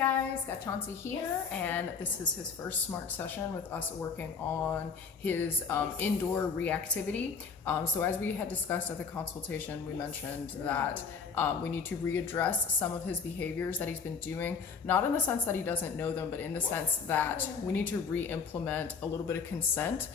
Guys, got Chauncey here, and this is his first S.M.A.R.T session with us working on his indoor reactivity. So as we had discussed at the consultation, we mentioned that we need to readdress some of his behaviors that he's been doing, not in the sense that he doesn't know them, but in the sense that we need to re-implement a little bit of consent.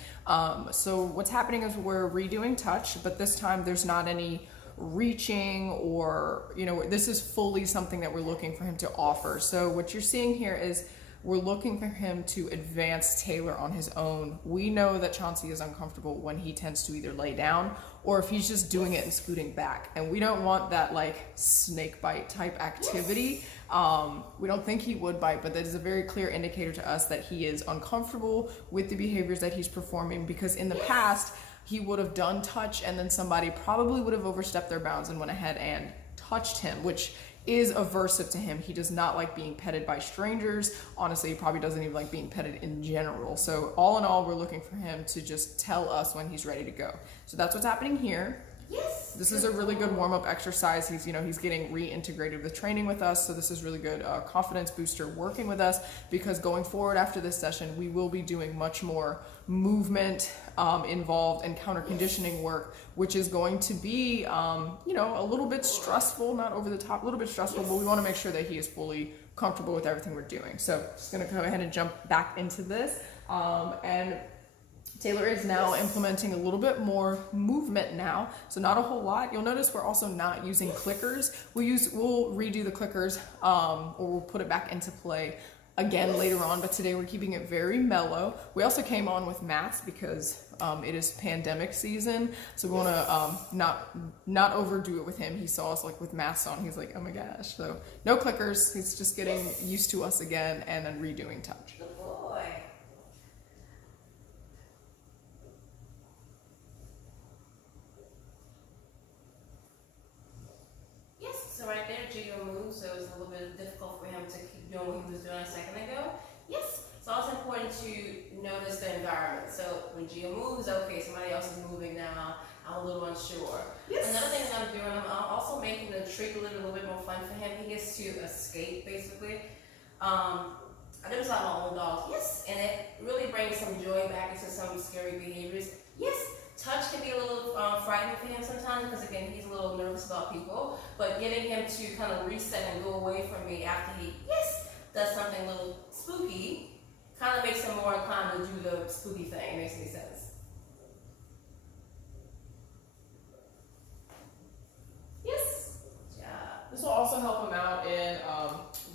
So what's happening is we're redoing touch, but this time there's not any reaching or, this is fully something that we're looking for him to offer. So what you're seeing here is we're looking for him to advance Taylor on his own. We know that Chauncey is uncomfortable when he tends to either lay down or if he's just doing it and scooting back. And we don't want that like snake bite type activity. We don't think he would bite, but that is a very clear indicator to us that he is uncomfortable with the behaviors that he's performing, because in the past, he would have done touch and then somebody probably would have overstepped their bounds and went ahead and touched him, which is aversive to him. He does not like being petted by strangers. Honestly, he probably doesn't even like being petted in general. So all in all, we're looking for him to just tell us when he's ready to go. So that's what's happening here. Yes. This is a really good warm-up exercise. He's getting reintegrated with training with us. So this is really good confidence booster working with us, because going forward after this session, we will be doing much more movement involved and counter conditioning work, which is going to be, a little bit stressful, not over the top, a little bit stressful, but we want to make sure that he is fully comfortable with everything we're doing. So just going to go ahead and jump back into this. And Taylor is now implementing a little bit more movement now, so not a whole lot. You'll notice we're also not using clickers. We'll redo the clickers, or we'll put it back into play again later on, but today we're keeping it very mellow. We also came on with mats because it is pandemic season, so we want to not overdo it with him. He saw us like with masks on. He's like, oh my gosh. So no clickers. He's just getting used to us again and then redoing touch. Good boy. So right there, Gio moved, so it was a little bit difficult for him to keep doing what he was doing a second ago. Yes. It's also important to notice the environment. So when Gio moves, okay, somebody else is moving now. I'm a little unsure. Yes. Another thing that I'm doing, I'm also making the treat a little bit more fun for him. He gets to escape, basically. I do this on my own dogs. Yes. And it really brings some joy back into some scary behaviors. Yes. Touch can be a little frightening for him sometimes, because again, he's a little nervous about people, but getting him to kind of reset and go away from me after he does something a little spooky kind of makes him more inclined to do the spooky thing. It makes any sense. Yes. Yeah. This will also help him out in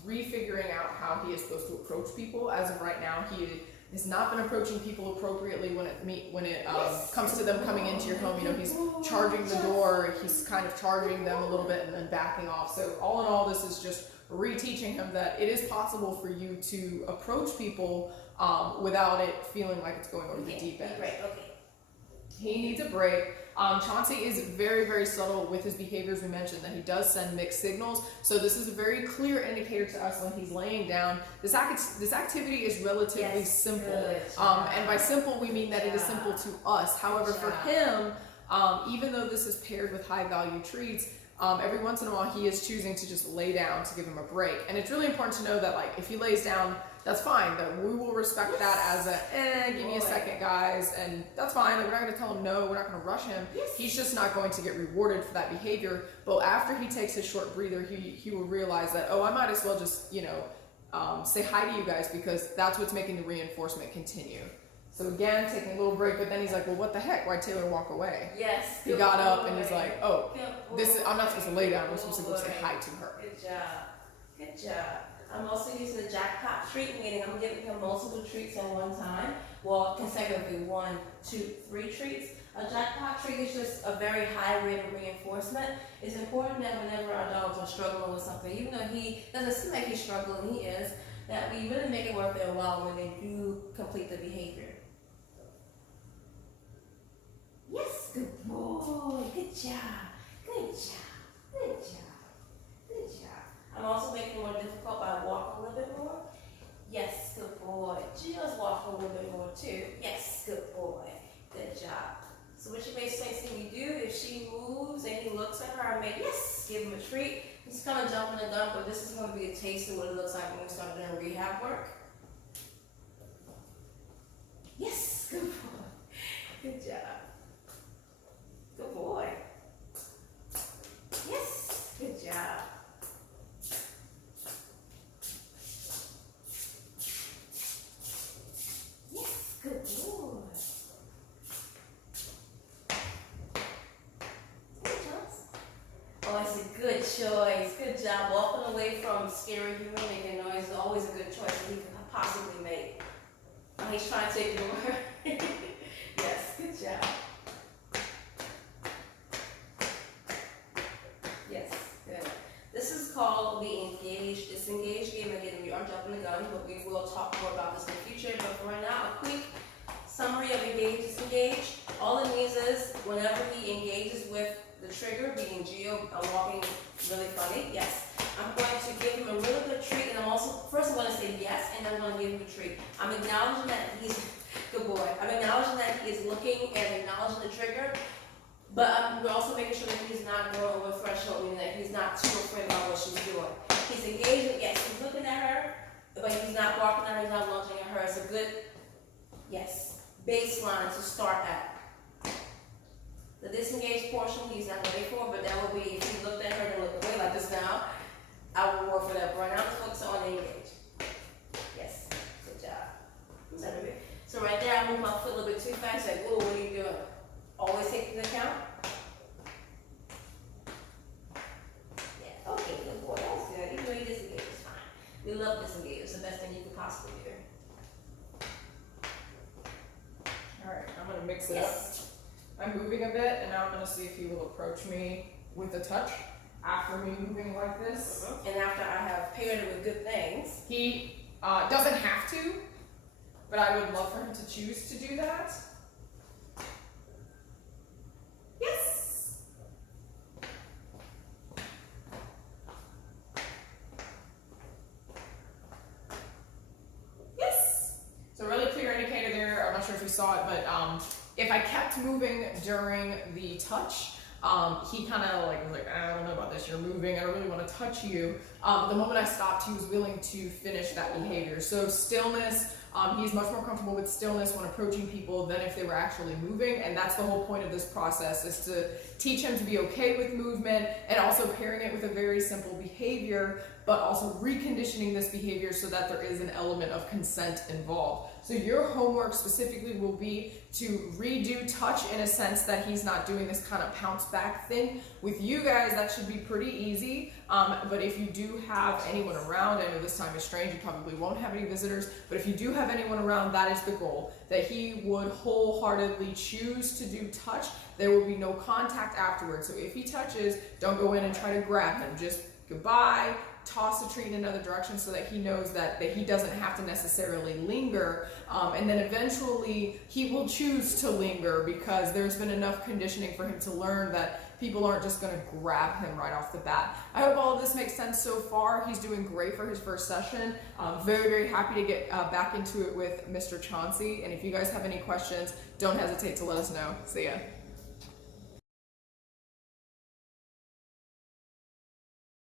refiguring out how he is supposed to approach people. As of right now, he has not been approaching people appropriately when it comes to them coming into your home. He's charging the door, he's kind of charging them a little bit and then backing off. So all in all, this is just reteaching him that it is possible for you to approach people without it feeling like it's going over the deep end. Right, okay. He needs a break. Chauncey is very, very subtle with his behaviors. We mentioned that he does send mixed signals. So this is a very clear indicator to us when he's laying down. This activity is relatively simple. And by simple, we mean that it is simple to us. However, for him, even though this is paired with high value treats, every once in a while he is choosing to just lay down to give him a break. And it's really important to know that like if he lays down, that's fine, that we will respect that as give me a second, guys, and that's fine. Like, we're not going to tell him no, we're not going to rush him. He's just not going to get rewarded for that behavior. But after he takes his short breather, he will realize that, oh, I might as well just, say hi to you guys, because that's what's making the reinforcement continue. So again, taking a little break, but then he's like, well, what the heck? Why'd Taylor walk away? Yes. He got up and he's like, oh, I'm not supposed to lay down. I'm supposed to go say hi to her. Good job. Good job. I'm also using the jackpot treat, meaning I'm giving him multiple treats at one time. Well, consecutively 1, 2, 3 treats. A jackpot treat is just a very high rate of reinforcement. It's important that whenever our dogs are struggling with something, even though he doesn't seem like he's struggling, he is, that we really make it worth their while when they do complete the behavior. Yes, good boy. Good job. Good job. Good job. Good job. I'm also making it more difficult by walking a little bit more. Yes, good boy. Gio's walking a little bit more too. Yes, good boy. Good job. So what you basically see me do, if she moves and he looks at her, I make give him a treat. He's kind of jumping the gun, but this is going to be a taste of what it looks like when we start doing rehab work. Yes, good boy. Good job. Good boy. Yes, good job. Yes, good boy. Good Chauncey. Oh, that's a good choice. Good job. Walking away from scary human making noise is always a good choice that he could possibly make. Oh, he's trying to take it over. Yes, good job. Yes, good. This is called the engage, disengage game. Again, we are jumping the gun, but we will talk more about this in the future. But for right now, a quick summary of engage, disengage. All it means is whenever he engages with the trigger, being Geo, I'm walking really funny, yes. I'm going to give him a really good treat, and I'm also, first I'm going to say yes, and then I'm going to give him a treat. I'm acknowledging that he's, good boy, I'm acknowledging that he is looking and acknowledging the trigger, but we're also making sure that he's not going over threshold, meaning that he's not too afraid about what she's doing. He's engaging, yes, he's looking at her, but he's not barking at her, he's not lunging at her. It's a good, yes, baseline to start at. The disengaged portion he's not ready for, but that will be if he looked at her and looked away like this now, I will work for that. But right now, let's focus on the engage. Yes, good job. So right there, I move my foot a little bit too fast. Like, whoa, what are you doing? Always take into account. Yeah, okay, good boy, that's good. Even though you disengage, it's fine. We love disengage. It's the best thing you could possibly do. All right, I'm gonna mix it up. I'm moving a bit, and now I'm gonna see if he will approach me with a touch after me moving like this. And after I have paired it with good things. He doesn't have to, but I would love for him to choose to do that. Yes! Yes! So really clear indicator there. I'm not sure if you saw it, but if I kept moving during the touch, he kind of was like, I don't know about this, you're moving, I don't really want to touch you. The moment I stopped, he was willing to finish that behavior. So stillness, he's much more comfortable with stillness when approaching people than if they were actually moving, and that's the whole point of this process, is to teach him to be okay with movement, and also pairing it with a very simple behavior, but also reconditioning this behavior so that there is an element of consent involved. So your homework specifically will be to redo touch in a sense that he's not doing this kind of pounce back thing. With you guys, that should be pretty easy, but if you do have anyone around, I know this time is strange, you probably won't have any visitors, but if you do have anyone around, that is the goal, that he would wholeheartedly choose to do touch. There will be no contact afterwards. So if he touches, don't go in and try to grab him, just goodbye, toss the treat in another direction so that he knows that he doesn't have to necessarily linger, and then eventually he will choose to linger because there's been enough conditioning for him to learn that people aren't just going to grab him right off the bat. I hope all of this makes sense so far. He's doing great for his first session. Very, very happy to get back into it with Mr. Chauncey, and if you guys have any questions, don't hesitate to let us know. See ya.